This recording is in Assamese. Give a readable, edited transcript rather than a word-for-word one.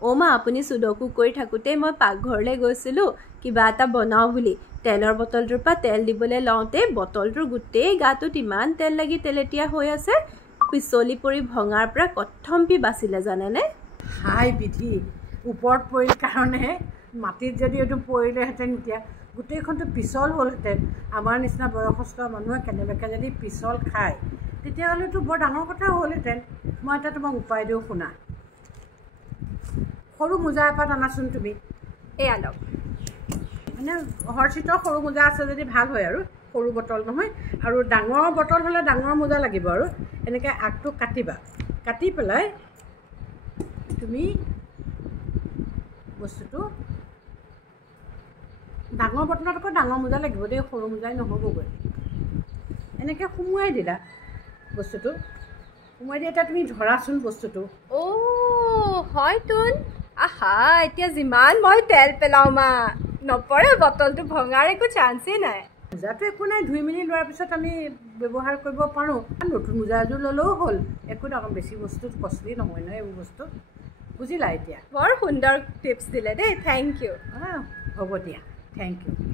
অ' মা আপুনি সুডকু কৰি থাকোঁতে মই পাকঘৰলৈ গৈছিলোঁ কিবা এটা বনাওঁ বুলি তেলৰ বটলটোৰ পৰা তেল দিবলৈ লওঁতে বটলটোৰ গোটেই গাটোত ইমান তেল লাগি তেলেতীয়া হৈ আছে পিছলি পৰি ভঙাৰ পৰা কথমপি বাচিলে জানেনে হাই বিধি ওপৰত পৰিল কাৰণেহে মাটিত যদি এইটো পৰিলেহেঁতেন এতিয়া গোটেইখনটো পিছল হ'লহেঁতেন আমাৰ নিচিনা বয়সস্থ মানুহে কেনেবাকৈ যদি পিছল খায় তেতিয়াহ'লেতো বৰ ডাঙৰ কথা হ'লহেঁতেন মই এটা তোমাক উপায় দিওঁ শুনা সৰু মোজা এপাত আনাচোন তুমি এয়া লওক মানে হৰ্ষিতৰ সৰু মোজা আছে যদি ভাল হয় আৰু সৰু বটল নহয় আৰু ডাঙৰ বটল হ'লে ডাঙৰ মোজা লাগিব আৰু এনেকৈ আগটো কাটিবা কাটি পেলাই তুমি বস্তুটো ডাঙৰ বটলত আকৌ ডাঙৰ মোজা লাগিব দেই সৰু মোজাই নহ'বগৈ এনেকৈ সুমুৱাই দিলা বস্তুটো সুমুৱাই দি এতিয়া তুমি ধৰাচোন বস্তুটো অ' হয়তোন আহা এতিয়া যিমান মই তেল পেলাওঁ মা নপৰে বটলটো ভঙাৰ একো চান্সেই নাই মোজাটো একো নাই ধুই মেলি লোৱাৰ পিছত আমি ব্যৱহাৰ কৰিব পাৰোঁ নতুন মোজা এযোৰ ল'লেও হ'ল একো ডাঙৰ বেছি বস্তু কষ্টলি নহয় নহয় এইবোৰ বস্তু বুজিলা এতিয়া বৰ সুন্দৰ টিপছ দিলে দেই থেংক ইউ হ'ব দিয়া থেংক ইউ